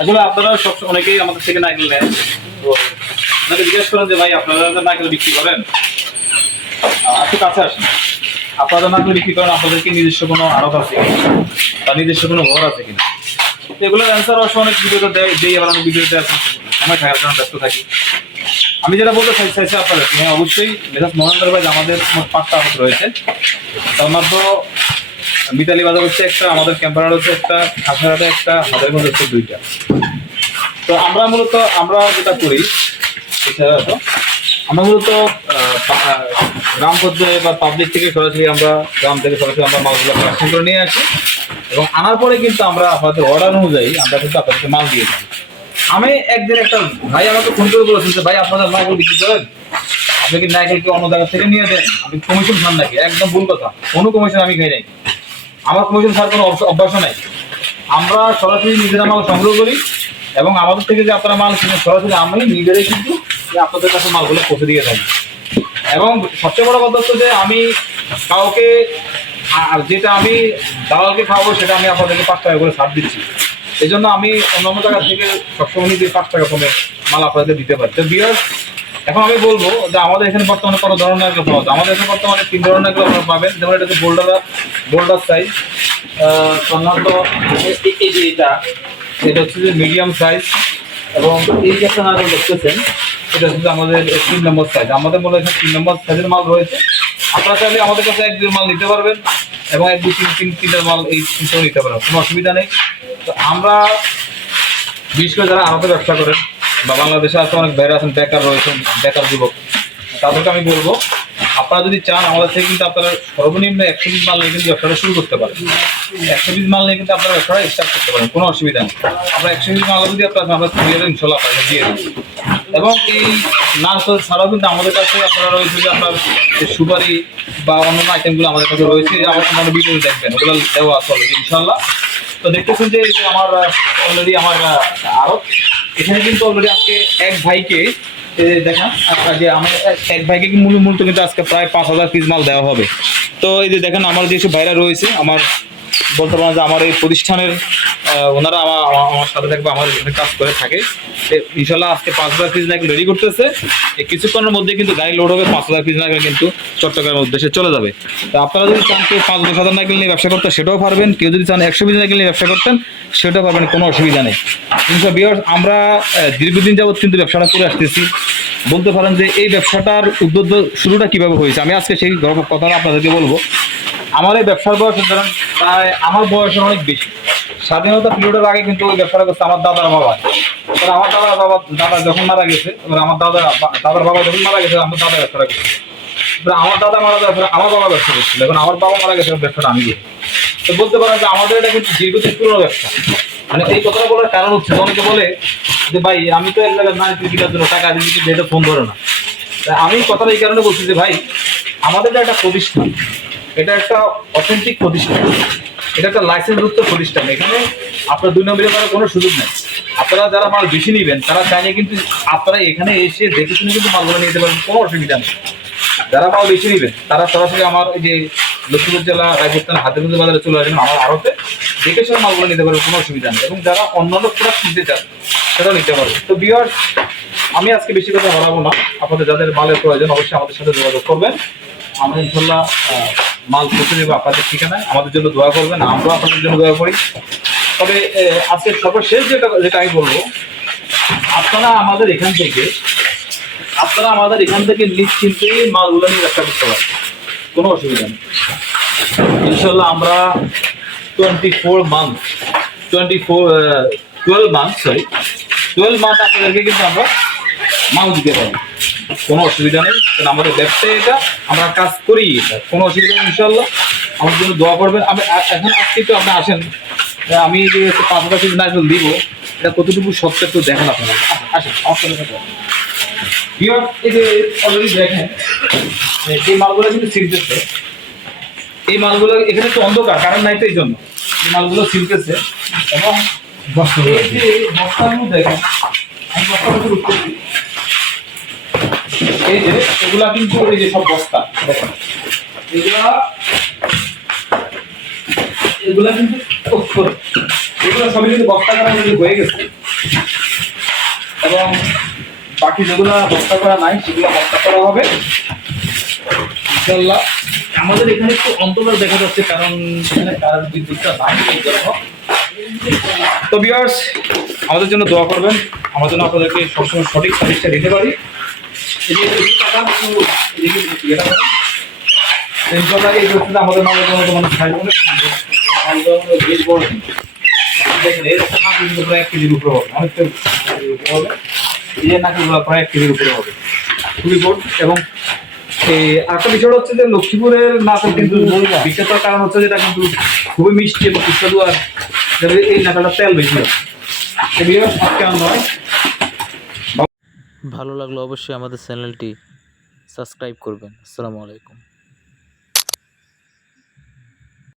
আপনাদের আপনারা অনেকেই আমাদের থেকে নারকেল নেন। আপনাকে জিজ্ঞেস করেন যে, ভাই, আপনারা তো নারকেল বিক্রি করেন? একটু কাছে আসেন। আপনারা নারকেল বিক্রি করেন, আপনাদের কি নিজস্ব কোনো আড়ত আছে বা নিজস্ব কোনো ঘর আছে কিনা? এগুলোর অ্যান্সার অবশ্য অনেক ভিডিওতে দেয়, যেই আবার আমি ভিডিওতে এখন সময় থাকার কারণে ব্যস্ত থাকি। আমি যেটা বলতে চাই চাইছি আপনাদের হ্যাঁ অবশ্যই মেজাজ মহেন্দ্র ভাই আমাদের মোট পাঁচটা আহত রয়েছে। তার মধ্যে মিতালি বাজার হচ্ছে একটা, আমাদের ক্যাম্পার হচ্ছে একটা খাসারাতে একটা, হাজারগঞ্জ হচ্ছে দুইটা। তো আমরা মূলত আমরা যেটা করি এছাড়া আমরা মূলত গ্রাম পর্যায়ে বা পাবলিক থেকে সরাসরি আমরা গ্রাম থেকে সরাসরি আমরা মালগুলো কালেকশন করে নিয়ে আসি। এবং আনার পরে কিন্তু আমরা আপনাদের অর্ডার অনুযায়ী আমরা কিন্তু আপনাদেরকে মাল দিয়ে দিই আমি একদিন একটা ভাই আমাকে ফোন করে বলেছেন যে, ভাই, আপনারা নারকেল বিক্রি করেন? আপনি কি নারকেলকে অন্য জায়গা থেকে নিয়ে দেন আপনি কমিশন খান নাকি? একদম ভুল কথা। কোনো কমিশন আমি খাই নাই। আমার কমিশন ছাড় কোনো অভ্যাস- নাই। আমরা সরাসরি নিজেরা মাল সংগ্রহ করি এবং আমাদের থেকে যে আপনারা মাল কিনেন, সরাসরি আমি নিজেরাই কিন্তু আপনাদের কাছে মালগুলো পৌঁছে দিয়ে থাকি। এবং সবচেয়ে বড় কথা হচ্ছে যে, আমি কাউকে আর যেটা আমি দালালকে খাওয়াবো, সেটা আমি আপনাদেরকে পাঁচ টাকা করে ছাড় দিচ্ছি। এই জন্য আমি অন্যান্য জায়গা থেকে সবসময় নিজে পাঁচ টাকা কমে মাল আপনাদের দিতে পারি। তো বিয়ার এখন আমি বলব যে আমাদের এখানে বর্তমানে কোনো ধরনের এগুলো পাওয়া যায়? আমাদের এখানে বর্তমানে তিন ধরনের আপনারা পাবেন। যেমন এটা হচ্ছে বোল্ডার বোল্ডার সাইজ সাধারণত এই- এটা এটা হচ্ছে যে মিডিয়াম সাইজ এবং এই যে নারকেল দেখতেছেন, এটা হচ্ছে আমাদের তিন নম্বর সাইজ আমাদের মনে এখানে তিন নম্বর সাইজের মাল রয়েছে। আপনারা চাইলে আমাদের কাছে এক দুই মাল নিতে পারবেন এবং এক দুই তিন তিন তিনটার মাল এই তিনটাও নিতে পারবেন। কোনো অসুবিধা নেই। তো আমরা বিশেষ করে যারা আমাদের ব্যবসা করেন বা বাংলাদেশে আছে অনেক বাইরে আছেন বেকার রয়েছেন বেকার যুবক তাদেরকে আমি বলব আপনারা যদি চান আমাদের থেকে কিন্তু আপনারা সর্বনিম্ন একশো পিস মাল নিয়ে কিন্তু ব্যবসাটা শুরু করতে পারেন। একশো পিস মাল নিয়ে কিন্তু আপনারা ব্যবসাটা স্টার্ট করতে পারেন কোনো অসুবিধা নেই। আমরা একশো পিস মাল যদি আপনার আমরা দিয়ে ইনশাল্লাহ আপনাকে দিয়ে দেবো। এবং এই নারকেল ছাড়াও কিন্তু আমাদের কাছে আপনারা রয়েছে যে আপনার সুপারি বা অন্যান্য আইটেমগুলো আমাদের কাছে রয়েছে অন্যান্য ভিডিও দেখবেন ওগুলো দেওয়া already, ইনশাল্লাহ। তো দেখতেছেন যে আমার অলরেডি আমার আরও এখানে কিন্তু অলরেডি আজকে এক ভাইকে দেখা দেখান যে আমার এক- ভাইকে মূল মূলত কিন্তু আজকে প্রায় পাঁচ হাজার পিস মাল দেওয়া হবে। তো এই যে দেখেন, আমার যেসব ভাইরা রয়েছে, আমার বলতে পারেন যে আমার এই প্রতিষ্ঠানের ওনারা আমার, আমার- সাথে থাকবে, আমার এখানে কাজ করে থাকে। ইনশাল্লাহ আজকে পাঁচ হাজার পিস নাকি রেডি করতেছে। এই কিছুক্ষণের মধ্যে কিন্তু গাড়ি লোড হবে, পাঁচ হাজার পিস নাকি কিন্তু চট্টগ্রামের উদ্দেশ্যে চলে যাবে। তো আপনারা যদি চান কেউ পাঁচ দশ হাজার নাকি নিয়ে ব্যবসা করতে, সেটাও পারবেন। কেউ যদি চান একশো পিস নাকি নিয়ে ব্যবসা করতেন, সেটাও পারবেন, কোনো অসুবিধা নেই। কিন্তু বিয়ার আমরা দীর্ঘদিন যাবৎ কিন্তু ব্যবসাটা করে আসতেছি। বলতে পারেন যে এই ব্যবসাটার উদ্যোগ শুরুটা কীভাবে হয়েছে? আমি আজকে সেই কথাটা আপনাদেরকে বলব। আমার এই ব্যবসার বয়স ধরেন আমার বয়স অনেক বেশি। স্বাধীনতা পিরিয়ডের আগে কিন্তু ওই ব্যবসাটা করছে আমার দাদার বাবা। এবার আমার দাদার বাবা দাদা যখন মারা গেছে, এবার আমার দাদা দাদার বাবা যখন মারা গেছে, আমার দাদা ব্যবসাটা করছে। এবার আমার দাদা মারা যাওয়ার আমার বাবা ব্যবসা করছিল। এখন আমার বাবা মারা গেছে ব্যবসাটা আমি তো বলতে পারেন যে আমাদের এটা কিন্তু দীর্ঘদিন পুরনো ব্যবসা। মানে এই কথাটা বলার কারণ হচ্ছে, অনেকে বলে যে, ভাই, আমি তো এক জায়গায় নারী কেনার জন্য টাকা দিচ্ছি এটা ফোন ধরে না। আমি কথাটা এই কারণে বলছি যে, ভাই, আমাদের একটা প্রতিষ্ঠান এটা একটা অথেন্টিক প্রতিষ্ঠান। এটা একটা লাইসেন্স যুক্ত প্রতিষ্ঠান। এখানে আপনার দুই নম্বরে করার কোনো সুযোগ নেই। আপনারা যারা মাল বেশি নেবেন, তারা চাইলে কিন্তু আপনারা এখানে এসে দেখে শুনে কিন্তু মালগুলো নিতে পারবেন। কোনো অসুবিধা নেই। যারা মাল বেশি নেবেন, তারা সরাসরি আমার এই যে লক্ষ্মীপুর জেলা রাজস্থান থানা হাতিগঞ্জ বাজারে চলে আসবেন আমার আড়তে। দেখে শুনে মালগুলো নিতে পারবেন, কোনো অসুবিধা নেই। এবং যারা অন্যান্য প্রোডাক্ট নিতে চান, সেটাও নিতে পারবে তো বিয়ার আমি আজকে বেশি কথা বাড়াবো না। আপনাদের যাদের মালের প্রয়োজন, অবশ্যই আমাদের সাথে যোগাযোগ করবেন। আমরা ইনশাল্লাহ মাল পৌঁছে দেবো আপনাদের ঠিকানায়। আমাদের জন্য দোয়া করবেন, আমরাও আপনাদের জন্য দোয়া করি। তবে আজকে সর্বশেষ যেটা যেটা আমি বলব, আপনারা আমাদের এখান থেকে, আপনারা আমাদের এখান থেকে নিশ্চিন্তে মালগুলো নিয়ে ব্যবসা করতে পারেন। কোনো অসুবিধা নেই। ইনশাল্লাহ আমরা twenty four month twenty four twelve month sorry twelve month আপনাদেরকে কিন্তু আমরা মাল দিতে পারি। কোনো অসুবিধা নেই। কারণ আমাদের ব্যবসায় এটা আমরা কাজ করি এটা। কোনো অসুবিধা নেই ইনশাল্লাহ আমার জন্য দোয়া করবেন। আমি এখন আজকে তো আপনি আসেন। আমি যে পাঁচ হাজার পিস নারকেল দিব, এটা কতটুকু সত্য একটু দেখেন আপনারা। আসেন আমার এই যে অলরেডি দেখেন এই মালগুলো কিন্তু ছিলতেছে এই মালগুলো এখানে একটু অন্ধকার কারণ নাই তো এই জন্য। এই মালগুলো ছিলতেছে এবং বস্তাগুলো দেখেন, আমি বস্তাগুলো এই যে, এগুলা কিন্তু এই যে সব বস্তা এগুলা এগুলা কিন্তু এগুলো সবই কিন্তু বস্তা করা কিন্তু হয়ে গেছে। এবং বাকি যেগুলো বস্তা করা নাই, সেগুলো বস্তা করা হবে। ইনশাল্লাহ আমাদের এখানে একটু অন্তরাল দেখা যাচ্ছে, কারণ এখানে কারেন্ট বিদ্যুৎটা নাই, এই জন্য। তো ভিউয়ার্স আমাদের জন্য দোয়া করবেন। আমার জন্য আপনাদেরকে সবসময় সঠিক সার্ভিসটা দিতে পারি। একটু একটু এর একটা প্রায় এক কেজির উপরে হবে অনেকটা হবে হবে খুবই আরেকটা বিষয় হচ্ছে যে লক্ষ্মীপুরের নাটক কিন্তু বিখ্যাত কারণ হচ্ছে যেটা কিন্তু খুবই মিষ্টি এবং সুস্বাদু আর এই নাটকটা তেল বেশি হয়। আজকে ভালো লাগলে অবশ্যই আমাদের চ্যানেলটি সাবস্ক্রাইব করবেন। আসসালামু আলাইকুম।